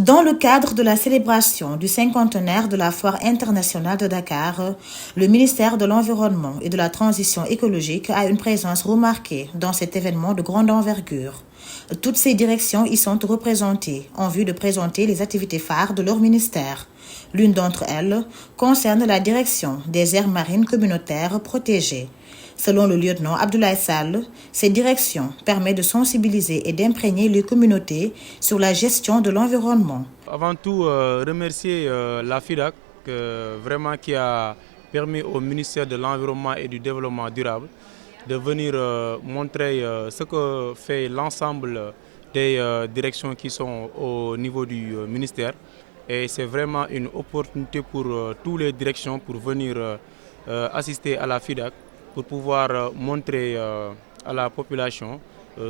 Dans le cadre de la célébration du cinquantenaire de la Foire internationale de Dakar, le ministère de l'Environnement et de la Transition écologique a une présence remarquée dans cet événement de grande envergure. Toutes ces directions y sont représentées en vue de présenter les activités phares de leur ministère. L'une d'entre elles concerne la direction des aires marines communautaires protégées. Selon le lieutenant Abdoulaye Sall, cette direction permet de sensibiliser et d'imprégner les communautés sur la gestion de l'environnement. Avant tout, remercier la FIDAC vraiment qui a permis au ministère de l'Environnement et du Développement durable de venir montrer ce que fait l'ensemble des directions qui sont au niveau du ministère. Et c'est vraiment une opportunité pour toutes les directions pour venir assister à la FIDAC pour pouvoir montrer à la population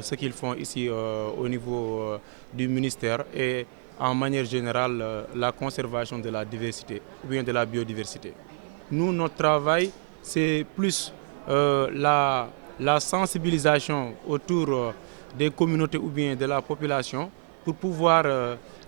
ce qu'ils font ici au niveau du ministère et en manière générale la conservation de la diversité ou bien de la biodiversité. Nous, notre travail, c'est plus la sensibilisation autour des communautés ou bien de la population pour pouvoir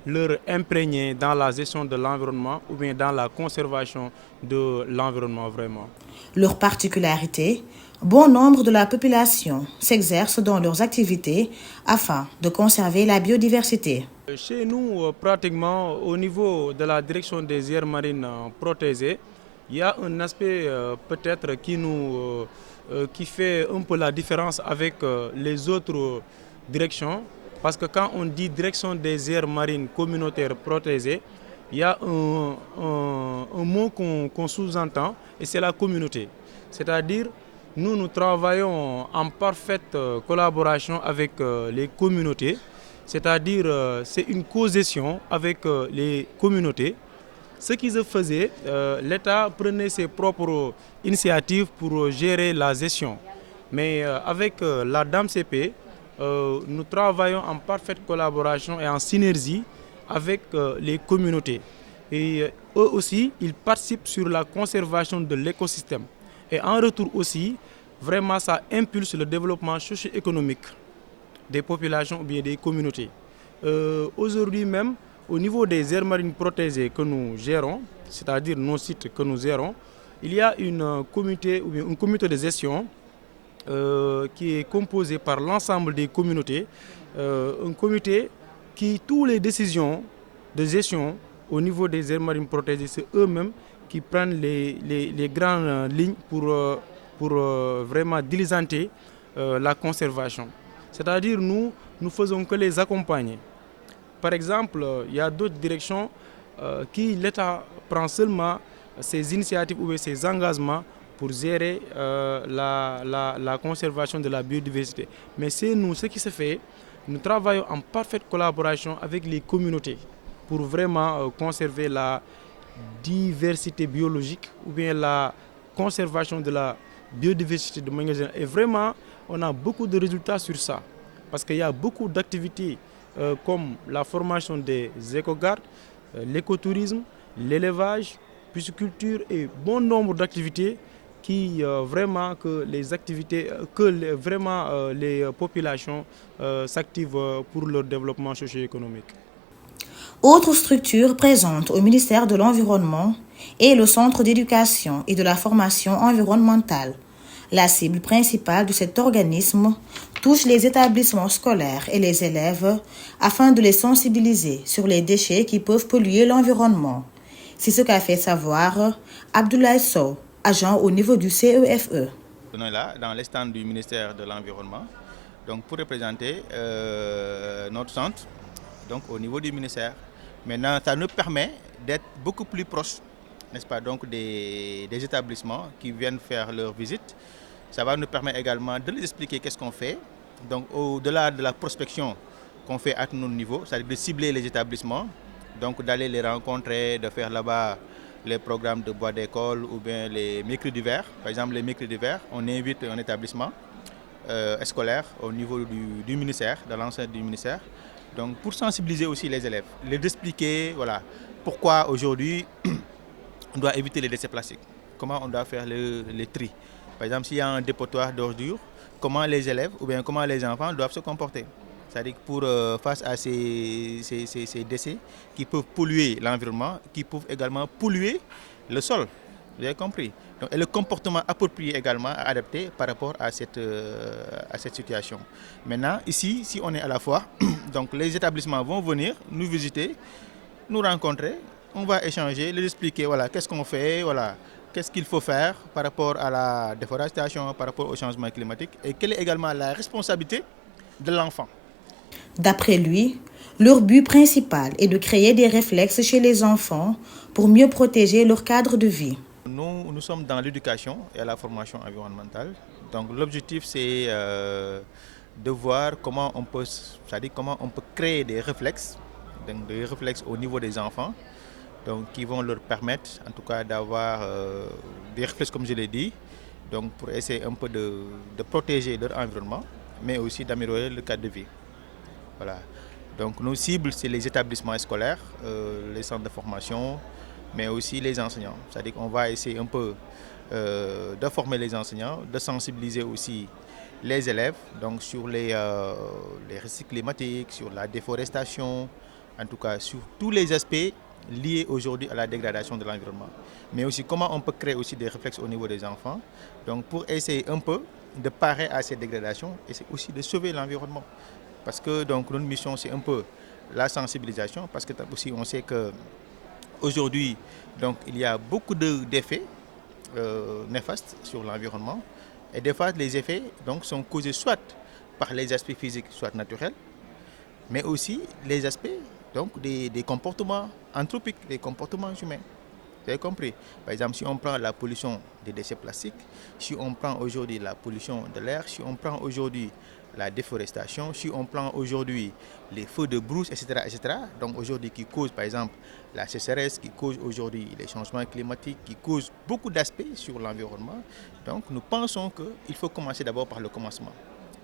leur imprégner dans la gestion de l'environnement ou bien dans la conservation de l'environnement vraiment. Leur particularité, bon nombre de la population s'exerce dans leurs activités afin de conserver la biodiversité. Chez nous, pratiquement au niveau de la direction des aires marines protégées, il y a un aspect peut-être qui fait un peu la différence avec les autres directions. Parce que quand on dit direction des aires marines communautaires protégées, il y a un mot qu'on sous-entend et c'est la communauté. C'est-à-dire, nous travaillons en parfaite collaboration avec les communautés. C'est-à-dire, c'est une co-gestion avec les communautés. Ce qui se faisait, l'État prenait ses propres initiatives pour gérer la gestion. Mais avec la DAMCP, nous travaillons en parfaite collaboration et en synergie avec les communautés. Et eux aussi, ils participent sur la conservation de l'écosystème. Et en retour aussi, vraiment, ça impulse le développement socio-économique des populations ou bien des communautés. Aujourd'hui même, au niveau des aires marines protégées que nous gérons, c'est-à-dire nos sites que nous gérons, il y a un comité de gestion qui est composé par l'ensemble des communautés, un comité qui, toutes les décisions de gestion au niveau des aires marines protégées, c'est eux-mêmes qui prennent les grandes lignes pour vraiment diligenter la conservation. C'est-à-dire nous faisons que les accompagner. Par exemple, il y a d'autres directions qui l'État prend seulement ses initiatives ou ses engagements pour gérer la conservation de la biodiversité. Mais c'est nous, ce qui se fait, nous travaillons en parfaite collaboration avec les communautés pour vraiment conserver la diversité biologique ou bien la conservation de la biodiversité de manière générale. Et vraiment, on a beaucoup de résultats sur ça. Parce qu'il y a beaucoup d'activités comme la formation des éco-gardes, l'écotourisme, l'élevage, pisciculture et bon nombre d'activités qui vraiment que les activités, les populations s'activent pour leur développement socio-économique. Autre structure présente au ministère de l'Environnement est le Centre d'éducation et de la formation environnementale. La cible principale de cet organisme touche les établissements scolaires et les élèves afin de les sensibiliser sur les déchets qui peuvent polluer l'environnement. C'est ce qu'a fait savoir Abdoulaye Sow, agent au niveau du CEFE. On est là dans les stands du ministère de l'Environnement donc pour représenter notre centre donc au niveau du ministère. Maintenant, ça nous permet d'être beaucoup plus proches, n'est-ce pas, donc des établissements qui viennent faire leur visite. Ça va nous permettre également de les expliquer qu'est-ce qu'on fait. Donc au-delà de la prospection qu'on fait à notre niveau, c'est-à-dire de cibler les établissements, donc d'aller les rencontrer, de faire là-bas les programmes de bois d'école ou bien les mercredis d'hiver. Par exemple, les mercredis d'hiver, on invite un établissement scolaire au niveau du ministère, de l'enceinte du ministère, donc pour sensibiliser aussi les élèves, les expliquer voilà, pourquoi aujourd'hui on doit éviter les déchets plastiques, comment on doit faire les tri. Par exemple, s'il y a un dépotoir d'ordures, comment les élèves ou bien comment les enfants doivent se comporter. c'est-à-dire pour face à ces décès qui peuvent polluer l'environnement, qui peuvent également polluer le sol. Vous avez compris. Donc, et le comportement approprié également à adapter par rapport à cette situation. Maintenant, ici, si on est à la foire, donc les établissements vont venir nous visiter, nous rencontrer, on va échanger, les expliquer, voilà, qu'est-ce qu'on fait, voilà, qu'est-ce qu'il faut faire par rapport à la déforestation, par rapport au changement climatique et quelle est également la responsabilité de l'enfant. D'après lui, leur but principal est de créer des réflexes chez les enfants pour mieux protéger leur cadre de vie. Nous sommes dans l'éducation et la formation environnementale. Donc l'objectif c'est de voir comment on peut, c'est-à-dire comment on peut créer des réflexes au niveau des enfants, donc qui vont leur permettre en tout cas d'avoir des réflexes comme je l'ai dit, donc pour essayer un peu de protéger leur environnement, mais aussi d'améliorer le cadre de vie. Voilà. Donc nos cibles c'est les établissements scolaires, les centres de formation, mais aussi les enseignants. C'est-à-dire qu'on va essayer un peu de former les enseignants, de sensibiliser aussi les élèves donc sur les risques climatiques, sur la déforestation, en tout cas sur tous les aspects liés aujourd'hui à la dégradation de l'environnement. Mais aussi comment on peut créer aussi des réflexes au niveau des enfants, donc pour essayer un peu de parer à ces dégradations et c'est aussi de sauver l'environnement. Parce que donc notre mission c'est un peu la sensibilisation, parce que aussi on sait que aujourd'hui, donc, il y a beaucoup d'effets néfastes sur l'environnement et des fois les effets donc, sont causés soit par les aspects physiques, soit naturels, mais aussi les aspects donc, des comportements anthropiques, des comportements humains. Vous avez compris? Par exemple, si on prend la pollution des déchets plastiques, si on prend aujourd'hui la pollution de l'air, si on prend aujourd'hui la déforestation, si on prend aujourd'hui les feux de brousse, etc., etc., donc aujourd'hui qui causent par exemple la sécheresse, qui cause aujourd'hui les changements climatiques, qui causent beaucoup d'aspects sur l'environnement. Donc nous pensons qu'il faut commencer d'abord par le commencement.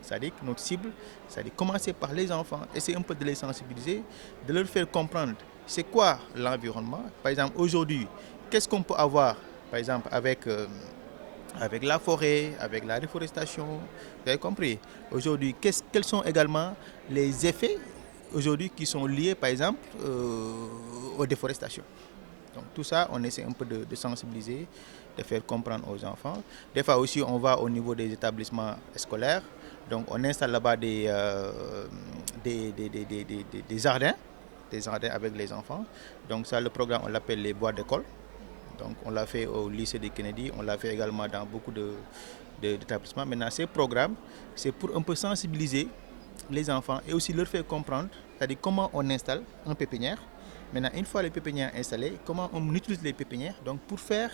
C'est-à-dire que notre cible, c'est-à-dire commencer par les enfants, essayer un peu de les sensibiliser, de leur faire comprendre c'est quoi l'environnement. Par exemple, aujourd'hui, qu'est-ce qu'on peut avoir, par exemple, avec la forêt, avec la déforestation, vous avez compris. Aujourd'hui, quels sont également les effets aujourd'hui qui sont liés, par exemple, aux déforestations. Donc tout ça, on essaie un peu de sensibiliser, de faire comprendre aux enfants. Des fois aussi, on va au niveau des établissements scolaires. Donc on installe là-bas des jardins avec les enfants. Donc ça, le programme, on l'appelle les bois d'école. Donc on l'a fait au lycée de Kennedy, on l'a fait également dans beaucoup d'établissements. Maintenant, ces programmes, c'est pour un peu sensibiliser les enfants et aussi leur faire comprendre, c'est-à-dire comment on installe un pépinière. Maintenant, une fois les pépinières installées, comment on utilise les pépinières donc pour faire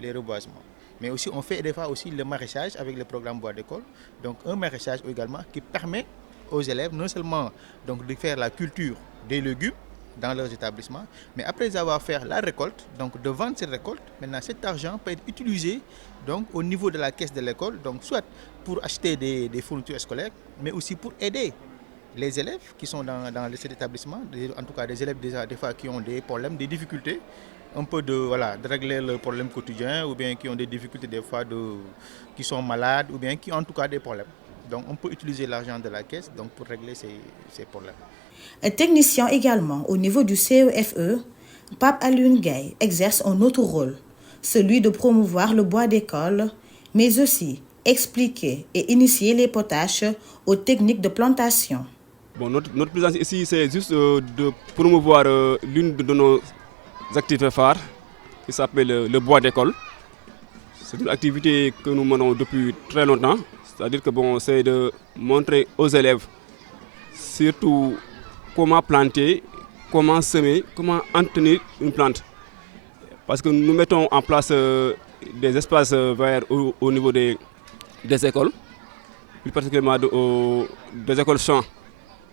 les reboisements. Mais aussi, on fait des fois aussi le maraîchage avec le programme bois d'école. Donc un maraîchage également qui permet aux élèves non seulement donc, de faire la culture des légumes dans leurs établissements, mais après avoir fait la récolte, donc de vendre cette récolte, maintenant cet argent peut être utilisé donc, au niveau de la caisse de l'école, donc soit pour acheter des fournitures scolaires, mais aussi pour aider les élèves qui sont dans cet établissement, en tout cas des élèves des fois qui ont des problèmes, des difficultés, un peu de régler leurs problèmes quotidiens, ou bien qui ont des difficultés des fois qui sont malades, ou bien qui ont en tout cas des problèmes. Donc on peut utiliser l'argent de la caisse donc, pour régler ces problèmes. Un technicien également au niveau du CEFE, Pape Alioune Gaye exerce un autre rôle, celui de promouvoir le bois d'école, mais aussi expliquer et initier les potaches aux techniques de plantation. Bon, notre présence ici, c'est juste de promouvoir l'une de nos activités phares qui s'appelle le bois d'école. C'est une activité que nous menons depuis très longtemps. C'est-à-dire que bon, c'est de montrer aux élèves surtout comment planter, comment semer, comment entretenir une plante. Parce que nous mettons en place des espaces verts au niveau des écoles, plus particulièrement des écoles champs,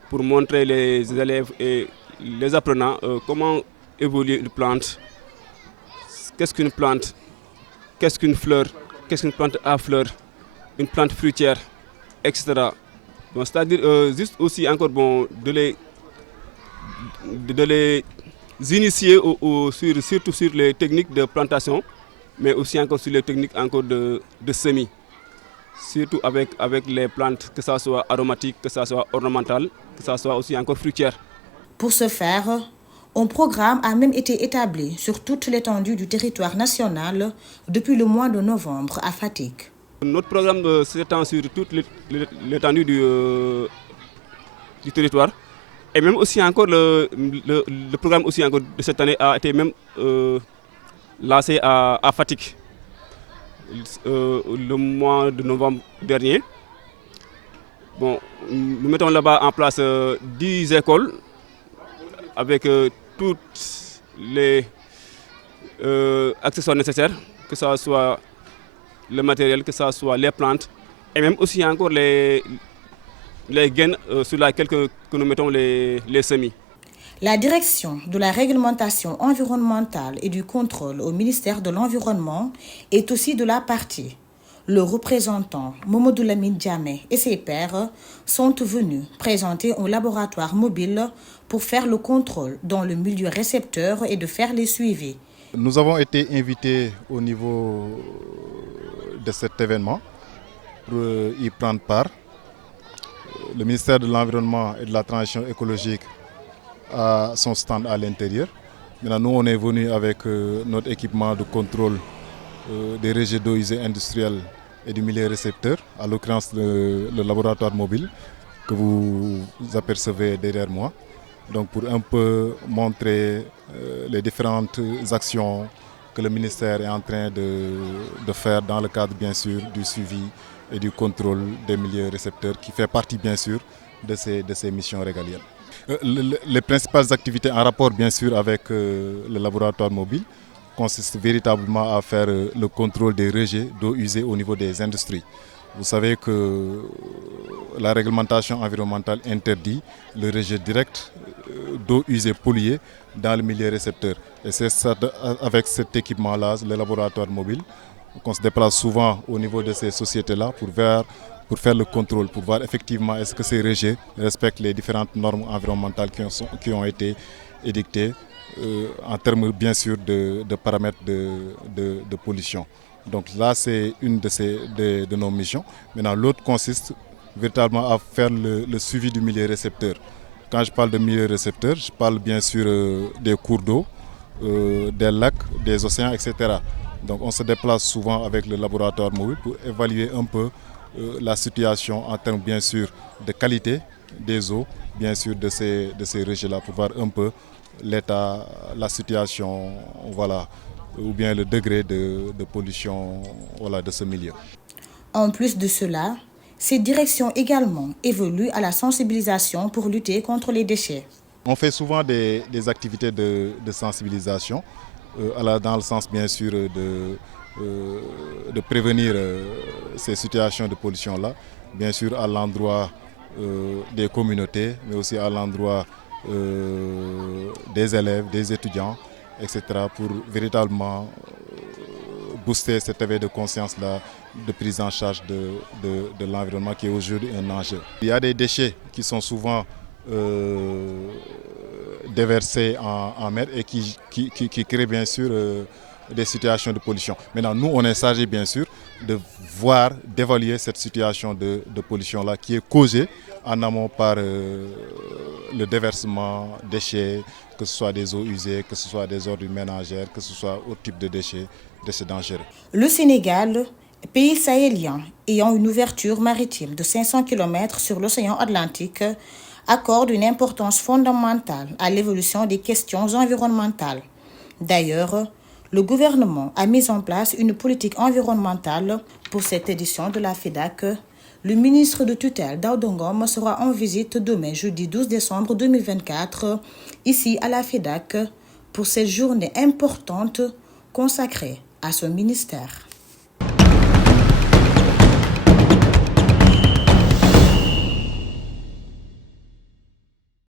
pour montrer les élèves et les apprenants comment évoluer une plante, qu'est-ce qu'une plante, qu'est-ce qu'une fleur, qu'est-ce qu'une plante à fleurs, une plante fruitière, etc. Donc, c'est-à-dire juste aussi encore bon, de les initier surtout sur les techniques de plantation, mais aussi encore sur les techniques encore de semis. surtout avec les plantes, que ce soit aromatiques, que ce soit ornementales, que ce soit aussi encore fruitières. Pour ce faire, un programme a même été établi sur toute l'étendue du territoire national depuis le mois de novembre à Fatick. Notre programme s'étend sur toute l'étendue du territoire. Et même aussi encore, le programme aussi encore de cette année a été même lancé à Fatick le mois de novembre dernier. Bon, nous mettons là-bas en place 10 écoles avec toutes les accessoires nécessaires, que ce soit le matériel, que ce soit les plantes, et même aussi encore les gaines sur lesquelles que nous mettons les semis. La direction de la réglementation environnementale et du contrôle au ministère de l'Environnement est aussi de la partie. Le représentant Mamadou Lamine Diamé et ses pairs sont venus présenter un laboratoire mobile pour faire le contrôle dans le milieu récepteur et de faire les suivis. Nous avons été invités au niveau de cet événement pour y prendre part. Le ministère de l'Environnement et de la Transition écologique a son stand à l'intérieur. Maintenant, nous, on est venus avec notre équipement de contrôle des rejets d'eau usée industriels et du milieu récepteur, à l'occurrence le laboratoire mobile que vous apercevez derrière moi. Donc pour un peu montrer les différentes actions que le ministère est en train de faire dans le cadre bien sûr du suivi et du contrôle des milieux récepteurs qui fait partie bien sûr de ces missions régaliennes. Les principales activités en rapport bien sûr avec le laboratoire mobile consistent véritablement à faire le contrôle des rejets d'eau usée au niveau des industries. Vous savez que la réglementation environnementale interdit le rejet direct d'eau usée polluée dans le milieu récepteur. Et c'est ça, avec cet équipement-là, le laboratoire mobile, qu'on se déplace souvent au niveau de ces sociétés-là pour faire le contrôle, pour voir effectivement est-ce que ces rejets respectent les différentes normes environnementales qui ont été édictées en termes bien sûr de paramètres de pollution. Donc là, c'est une de nos missions. Maintenant, l'autre consiste véritablement à faire le suivi du milieu récepteur. Quand je parle de milieu récepteur, je parle bien sûr des cours d'eau, des lacs, des océans, etc. Donc on se déplace souvent avec le laboratoire mobile pour évaluer un peu la situation en termes bien sûr de qualité des eaux, bien sûr de ces rejets-là, pour voir un peu l'état, la situation, voilà, ou bien le degré de pollution, voilà, de ce milieu. En plus de cela, ces directions également évoluent à la sensibilisation pour lutter contre les déchets. On fait souvent des activités de sensibilisation, dans le sens bien sûr de prévenir ces situations de pollution-là, bien sûr à l'endroit des communautés, mais aussi à l'endroit des élèves, des étudiants, etc., pour véritablement booster cet éveil de conscience-là, de prise en charge de l'environnement qui est aujourd'hui un enjeu. Il y a des déchets qui sont souvent déversés en mer et qui créent bien sûr des situations de pollution. Maintenant, nous, on est chargé bien sûr de voir, d'évaluer cette situation de pollution-là qui est causée en amont par le déversement de déchets, que ce soit des eaux usées, que ce soit des ordures ménagères, que ce soit autre type de déchets dangereux. Le Sénégal, pays sahélien ayant une ouverture maritime de 500 km sur l'océan Atlantique, accorde une importance fondamentale à l'évolution des questions environnementales. D'ailleurs, le gouvernement a mis en place une politique environnementale pour cette édition de la FEDAC. Le ministre de tutelle Daouda Ngom sera en visite demain, jeudi 12 décembre 2024, ici à la FEDAC, pour cette journée importante consacrée à son ministère.